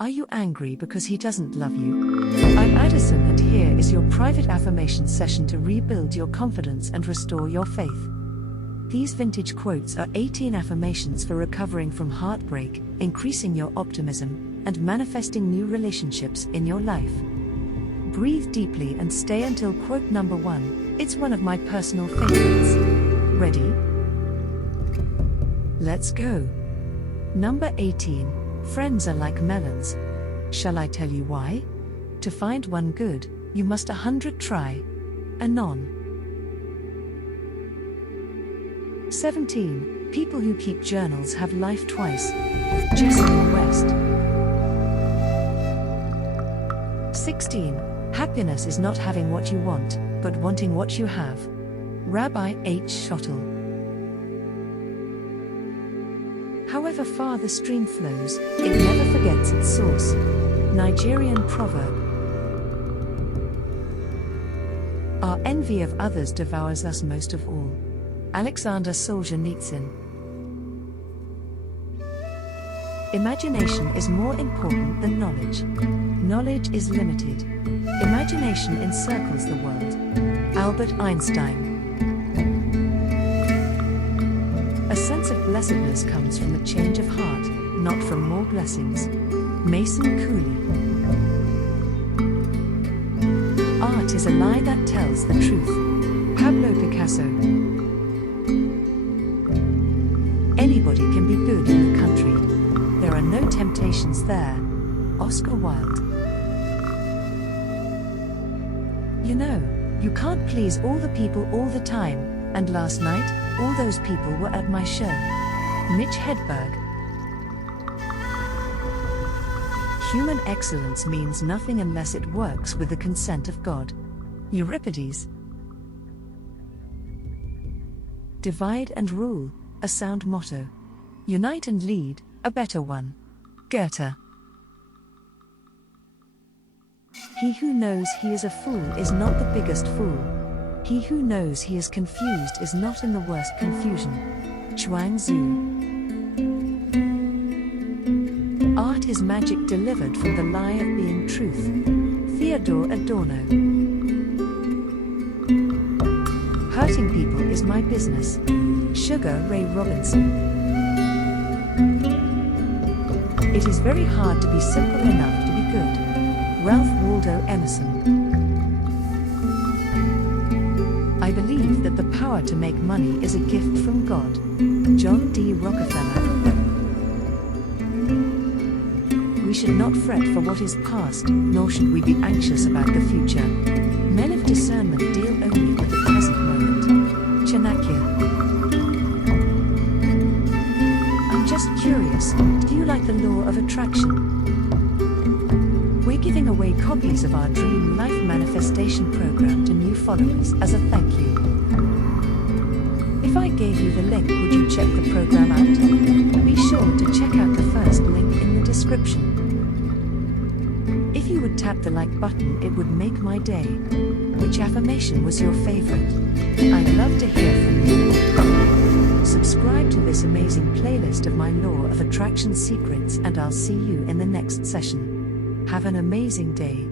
Are you angry because he doesn't love you? I'm Addison, and here is your private affirmation session to rebuild your confidence and restore your faith. These vintage quotes are 18 affirmations for recovering from heartbreak, increasing your optimism, and manifesting new relationships in your life. Breathe deeply and stay until quote number 1. It's one of my personal favorites. Ready? Let's go. Number 18. Friends are like melons. Shall I tell you why? To find one good, you must 100 try. Anon. 17. People who keep journals have life twice. Jessica West. 16. Happiness is not having what you want, but wanting what you have. Rabbi H. Schottel. However far the stream flows, it never forgets its source. Nigerian proverb. Our envy of others devours us most of all. Alexander Solzhenitsyn. Imagination is more important than knowledge. Knowledge is limited. Imagination encircles the world. Albert Einstein. A sense of blessedness comes from a change of heart, not from more blessings. Mason Cooley. Art is a lie that tells the truth. Pablo Picasso. Anybody can be good in the country. There are no temptations there. Oscar Wilde. You know, you can't please all the people all the time, and last night, all those people were at my show. Mitch Hedberg. Human excellence means nothing unless it works with the consent of God. Euripides. Divide and rule, a sound motto. Unite and lead, a better one. Goethe. He who knows he is a fool is not the biggest fool. He who knows he is confused is not in the worst confusion. Chuang Tzu. Art is magic delivered from the lie of being truth. Theodore Adorno. Hurting people is my business. Sugar Ray Robinson. It is very hard to be simple enough to be good. Ralph Waldo Emerson. I believe that the power to make money is a gift from God. John D. Rockefeller. We should not fret for what is past, nor should we be anxious about the future. Men of discernment deal only with the present moment. Chanakya. I'm just curious, do you like the law of attraction? We're giving away copies of our Dream Life Manifestation program to new followers as a thank you. If I gave you the link, would you check the program out? Be sure to check out the first link in the description. If you would tap the like button, it would make my day. Which affirmation was your favorite? I'd love to hear from you. Subscribe to this amazing playlist of my Law of Attraction secrets, and I'll see you in the next session. Have an amazing day.